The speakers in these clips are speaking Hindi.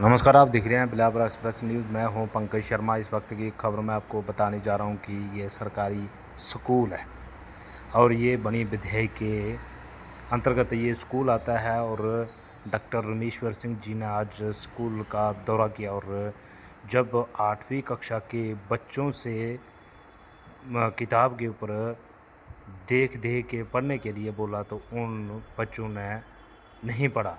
नमस्कार, आप दिख रहे हैं बिलावर एक्सप्रेस न्यूज़। मैं हूं पंकज शर्मा। इस वक्त की खबर में आपको बताने जा रहा हूं कि ये सरकारी स्कूल है और ये बनी विधेयक के अंतर्गत ये स्कूल आता है। और डॉक्टर रमेश्वर सिंह जी ने आज स्कूल का दौरा किया और जब 8वीं कक्षा के बच्चों से किताब के ऊपर देख के पढ़ने के लिए बोला तो उन बच्चों ने नहीं पढ़ा,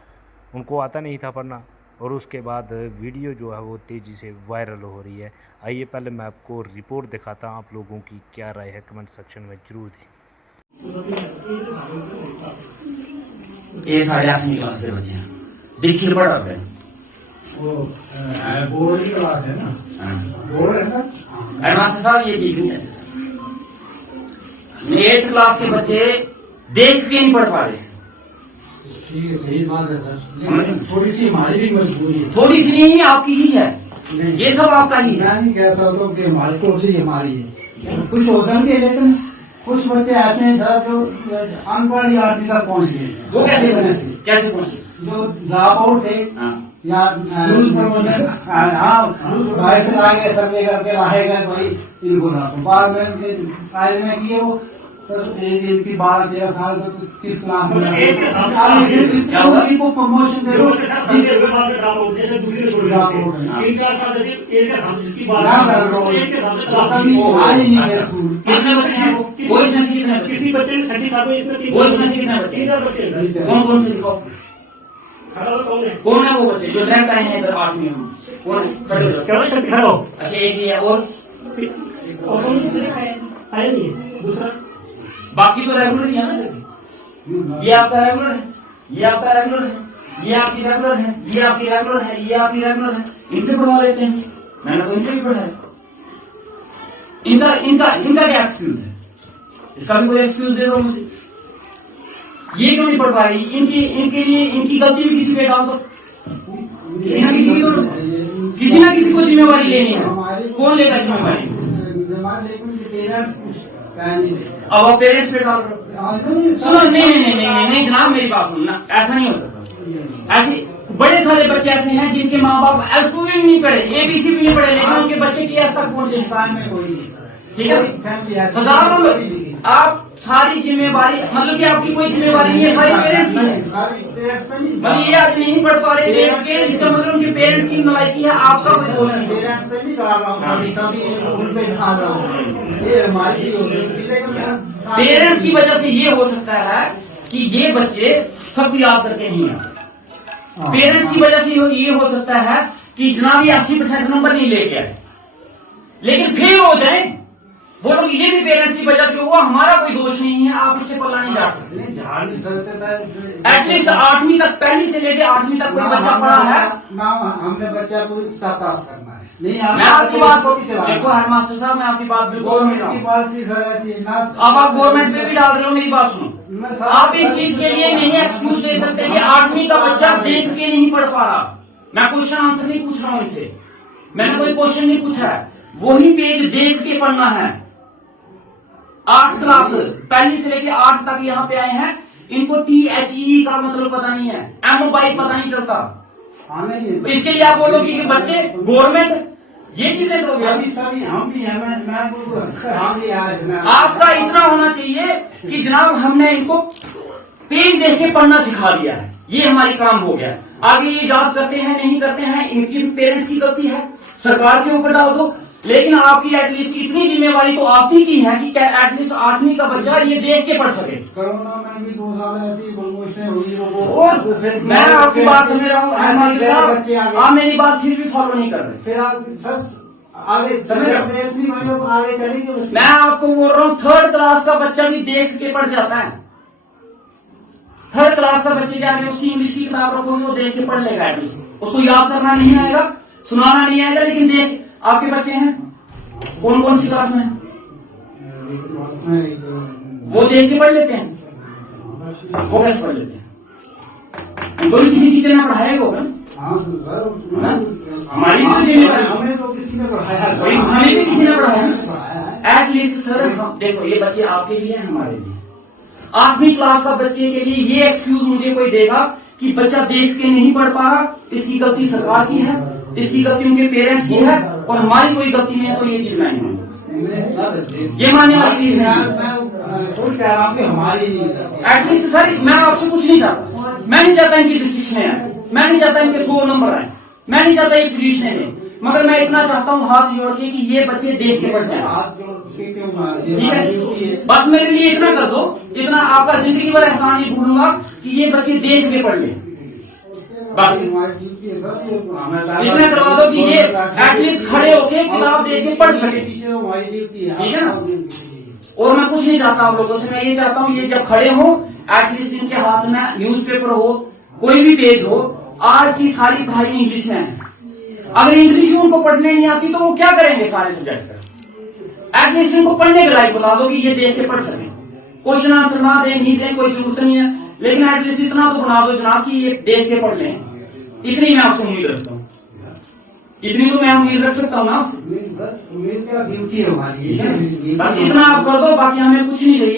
उनको आता नहीं था पढ़ना। और उसके बाद वीडियो जो है वो तेज़ी से वायरल हो रही है। आइए पहले मैं आपको रिपोर्ट दिखाता हूँ, आप लोगों की क्या राय है कमेंट सेक्शन में जरूर दें। ये 8वीं क्लास के बच्चे देखिए पढ़ रहे हैं। वो बोर्ड की क्लास है ना? बोर्ड है सर। एडवांस साहब ये ठीक नहीं है। 8th क्लास के बच्चे देख के नहीं पढ़ पा रहे। ठीक है, सही बात है सर। थोड़ी सी हमारी भी मजबूरी है। थोड़ी सी नहीं, आपकी ही है। ये सब आपका ही है। मैं नहीं कह सकता कि हमारी थोड़ी सी हमारी है। कुछ हो सकते हैं, लेकिन कुछ बच्चे ऐसे हैं सर जो अनपढ़ या 8वीं तक पहुँच गए। वो कैसे पहुंचे? जो ड्रॉप आउट थे या न्यूज प्रमोशन, बाहर से लाए गए, सर्वे करके लाए गए, कोई इनको ना तो बाद में शायद में किए वो सर इनकी 12-13 साल तो किस क्लास में प्रमोशन दे किसी बच्चे ने 30 साल कौन से लिखो? कौन है वो बच्चे जो रैंक आए हैं इधर 8वीं में? कौन है? अच्छा एक ही है। और दूसरा बाकी तो रेगुलर ही है ना। ये आपका रेगुलर है, ये आपका रेगुलर है, ये आपकी रेगुलर है, ये आपकी रेगुलर है, ये आपकी रेगुलर है। इनसे पढ़वा लेते हैं। मैंने तो इनसे भी पढ़ाया। इनका इनका इनका क्या एक्सक्यूज है? इसका भी कोई एक्सक्यूज दे दो मुझे। ये क्यों नहीं पढ़ पा रही? इनके लिए इनकी गलती भी किसी पे डाल दो। किसी ना किसी को जिम्मेवारी लेनी है। कौन लेगा जिम्मेवारी? अब आप पेरेंट्स पे डाल रहे। सुनो, नहीं जनाब, मेरी बात सुनना। ऐसा नहीं हो सकता। ऐसे बड़े सारे बच्चे ऐसे हैं जिनके माँ बाप अल्फाबेट भी नहीं पढ़े, ABC भी नहीं पढ़े, लेकिन उनके बच्चे की तक पहुंचे। ठीक है, हजारों आप सारी जिम्मेवारी, मतलब कि आपकी कोई जिम्मेवारी नहीं है, सारी पेरेंट्स की है। मतलब ये आज नहीं पढ़ पा रहे देख के, इसका मतलब उनके पेरेंट्स की नलायकी है, आपका कोई दोष नहीं है। पेरेंट्स की वजह से ये हो सकता है कि ये बच्चे सब याद करके नहीं आए। पेरेंट्स की वजह से ये हो सकता है कि जनाब ये 80% नंबर नहीं लेके आए, लेकिन फेल हो जाए। वो लोग ये भी पेरेंट्स की वजह से हुआ, हमारा कोई दोष नहीं है। आप इससे पल्ला नहीं झाड़ सकते। एटलीस्ट 8वीं तक, पहली से लेके 8वीं तक कोई बच्चा पढ़ा है ना? हमने बच्चा को पास करना है। नहीं, मैं आपकी बात देखो हेडमास्टर साहब, मैं आपकी बात बिल्कुल समझ रहा हूँ। अब आप गवर्नमेंट पे भी डाल रहे हो। मेरी बात सुनो, आप इस चीज के लिए नहीं एक्सक्यूज दे सकते कि 8वीं का बच्चा देख के नहीं पढ़ पा रहा। मैं क्वेश्चन आंसर नहीं पूछ रहा हूँ इनसे, मैंने कोई क्वेश्चन नहीं पूछा है। वही पेज देख के पढ़ना है। 8th क्लास, पहली से लेके 8 तक यहाँ पे आए हैं, इनको THE का मतलब पता नहीं है, M बाई पता नहीं चलता। इसके लिए आप बोलोगे कि बच्चे गवर्नमेंट ये चीजें तो सभी हम भी हैं। आपका इतना होना चाहिए कि जनाब हमने इनको पेज देख के पढ़ना सिखा दिया है, ये हमारी काम हो गया। आगे ये याद करते हैं नहीं करते हैं, इनकी पेरेंट्स की गलती है, सरकार के ऊपर डाल दो। लेकिन आपकी एटलीस्ट इतनी जिम्मेवारी तो आप ही की है कि एटलीस्ट 8वीं का बच्चा ये देख के पढ़ सके। कोरोना में भी 2 साल ऐसी हुई। मैं आपकी बात समझ रहा हूँ, आप मेरी बात फिर भी फॉलो नहीं कर रहे। फिर आगे चलेंगे। मैं आपको बोल रहा हूँ 3rd क्लास का बच्चा भी देख के पढ़ जाता है। 3rd क्लास का बच्चे के आगे उसकी इंग्लिश की किताब रखोगे, वो देख के पढ़ लेगा। एटलीस्ट उसको याद करना नहीं आएगा, सुनाना नहीं आएगा, लेकिन देख। आपके बच्चे हैं कौन कौन सी क्लास में? वो देख के पढ़ लेते हैं। वो कैसे पढ़ लेते हैं? उनको भी किसी टीचर ने पढ़ाया होगा। हमारी भी जिम्मेदारी, हमें भी किसी ने पढ़ाया। एटलीस्ट सर देखो, ये बच्चे आपके लिए हैं, हमारे लिए। 8वीं क्लास का बच्चे के लिए ये एक्सक्यूज मुझे कोई देगा कि बच्चा देख के नहीं पढ़ पा रहा, इसकी गलती सरकार की है, इसकी गलती उनके पेरेंट्स की है, और हमारी कोई गलती नहीं है, तो ये चीज मैं नहीं मानता। ये मानने वाली चीज नहीं। हमारी एटलीस्ट सर मैं आपसे कुछ नहीं चाहता, मैं नहीं चाहता इनकी डिस्ट्रिक्शन आए, मैं नहीं चाहता इनके 100 नंबर आए, मैं नहीं चाहता ये पोजीशन में, मगर मैं इतना चाहता हूँ हाथ जोड़ के कि ये बच्चे देख के पढ़ जाए। ठीक है, बस मेरे लिए इतना कर दो, इतना आपका जिंदगी भर एहसान नहीं भूलूंगा कि ये बच्चे देख के पढ़ ले, बस इतना करवा दो कि ये एटलीस्ट खड़े होके किताब देख के पढ़ सके। ठीक है ना, और मैं कुछ नहीं चाहता आप लोगों से, मैं ये चाहता हूँ ये जब खड़े हो एटलीस्ट इनके हाथ में न्यूज़पेपर हो, कोई भी पेज हो। आज की सारी पढ़ाई इंग्लिश में है, अगर इंग्लिश उनको पढ़ने नहीं आती तो वो क्या करेंगे सारे सब्जेक्ट पर? एटलीस्ट इनको पढ़ने के लायक बता दो कि ये देख के पढ़ सके। क्वेश्चन आंसर ना दें नहीं दें कोई जरूरत नहीं है, लेकिन एटलीस्ट इतना तो बना दो जनाब कि ये देख के पढ़ लें। इतनी मैं आपसे उम्मीद रखता हूँ, इतनी तो मैं उम्मीद रख सकता हूँ ना आपसे। उम्मीद क्या ड्यूटी है हमारी, बस इतना आप कर दो, बाकी हमें कुछ नहीं चाहिए।